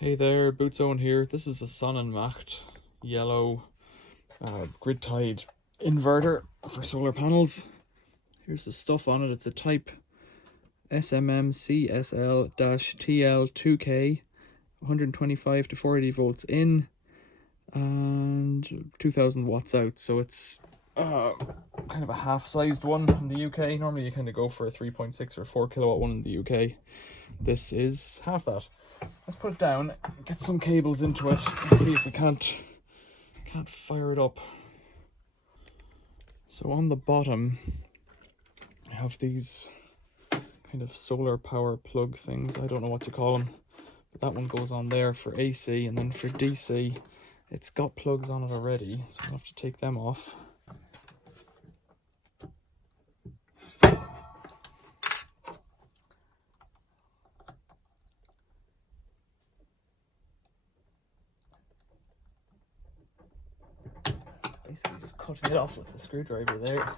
Hey there, Bootzone here. This is a Sonnen Macht yellow grid-tied inverter for solar panels. Here's the stuff on it. It's a type SMMCSL-TL2K, 125 to 480 volts in and 2000 watts out. So it's kind of a half-sized one in the UK. Normally you kind of go for a 3.6 or 4 kilowatt one in the UK. This is half that. Let's put it down, get some cables into it, and see if we can't fire it up. So on the bottom, I have these kind of solar power plug things. I don't know what you call them, but that one goes on there for AC, and then for DC, it's got plugs on it already, so I'll have to take them off. Basically just cutting it off with the screwdriver there.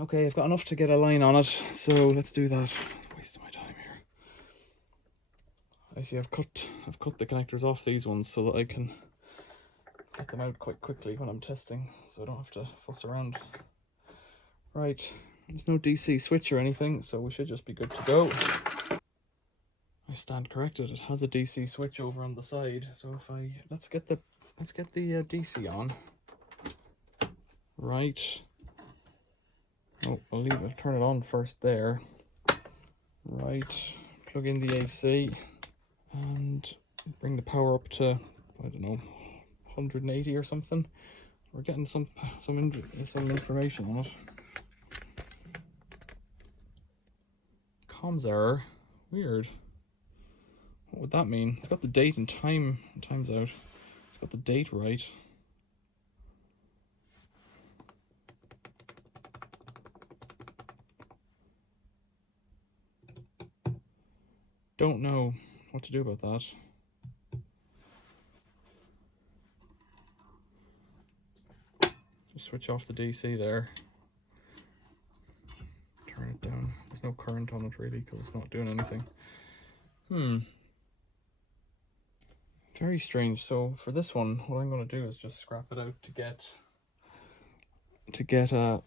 Okay, I've got enough to get a line on it, so let's do that. Wasting my time here. I see I've cut the connectors off these ones so that I can get them out quite quickly when I'm testing, so I don't have to fuss around. Right, there's no DC switch or anything, so we should just be good to go. I stand corrected, it has a DC switch over on the side, so if let's get the DC on. Right. Oh, I'll turn it on first there. Right. Plug in the AC and bring the power up to, I don't know, 180 or something. We're getting some information on it. Comms error. Weird. What would that mean? It's got the date and time's out. It's got the date right. Don't know what to do about that. Just switch off the DC there. Turn it down. There's no current on it really because it's not doing anything. Very strange. So for this one, what I'm going to do is just scrap it out to get a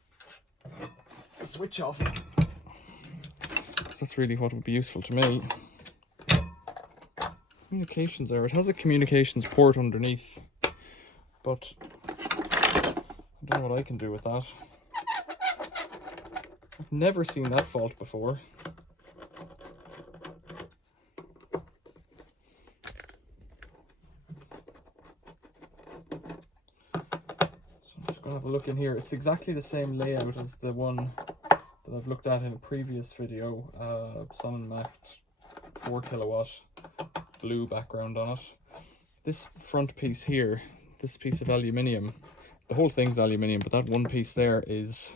switch off. Because that's really what would be useful to me. Communications there. It has a communications port underneath, but I don't know what I can do with that. I've never seen that fault before. Have a look in here. It's exactly the same layout as the one that I've looked at in a previous video. Sonnen Macht 4 kilowatt blue background on it. This front piece here, this piece of aluminium, the whole thing's aluminium, but that one piece there is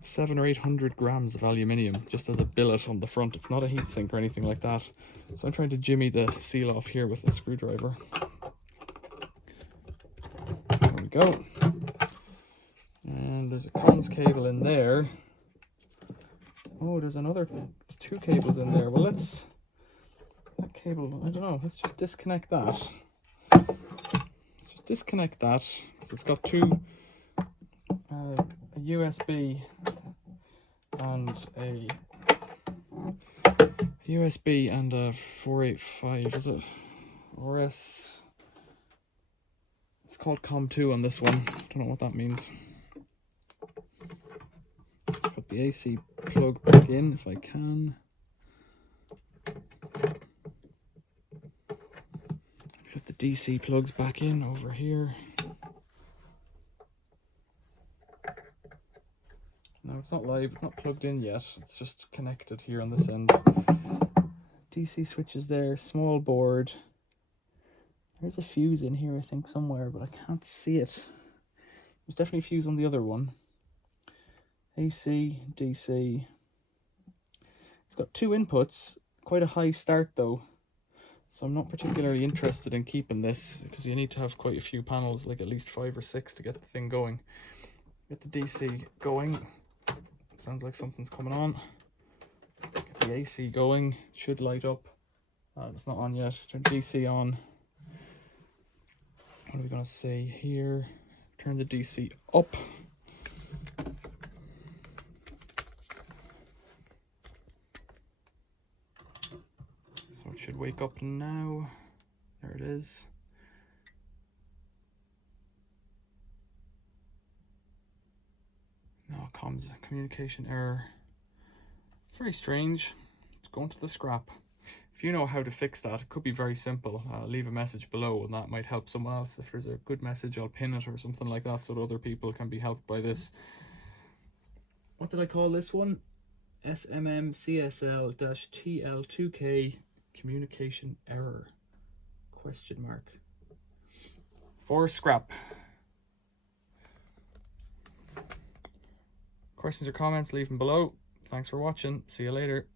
700 or 800 grams of aluminium just as a billet on the front. It's not a heatsink or anything like that. So I'm trying to jimmy the seal off here with a screwdriver. Go. And there's a comms cable in there. Oh, there's two cables in there. Well, that cable, I don't know, let's just disconnect that. Let's just disconnect that. So it's got two, a USB and a 485, is it? RS. It's called COM2 on this one. Don't know what that means. Let's put the AC plug back in if I can. Put the DC plugs back in over here. No, it's not live. It's not plugged in yet. It's just connected here on this end. DC switches there. Small board. There's a fuse in here, I think, somewhere, but I can't see it. There's definitely a fuse on the other one. AC, DC. It's got two inputs, quite a high start though. So I'm not particularly interested in keeping this because you need to have quite a few panels, like at least 5 or 6 to get the thing going. Get the DC going. Sounds like something's coming on. Get the AC going, it should light up. It's not on yet. Turn DC on. What are we going to say here? Turn the DC up. So it should wake up now. There it is. No, comms communication error. Very strange. It's going to the scrap. If you know how to fix that, it could be very simple. Leave a message below and that might help someone else. If there's a good message, I'll pin it or something like that so that other people can be helped by this. What did I call this one? SMMCSL-TL2K communication error ? For scrap. Questions or comments, leave them below. Thanks for watching. See you later.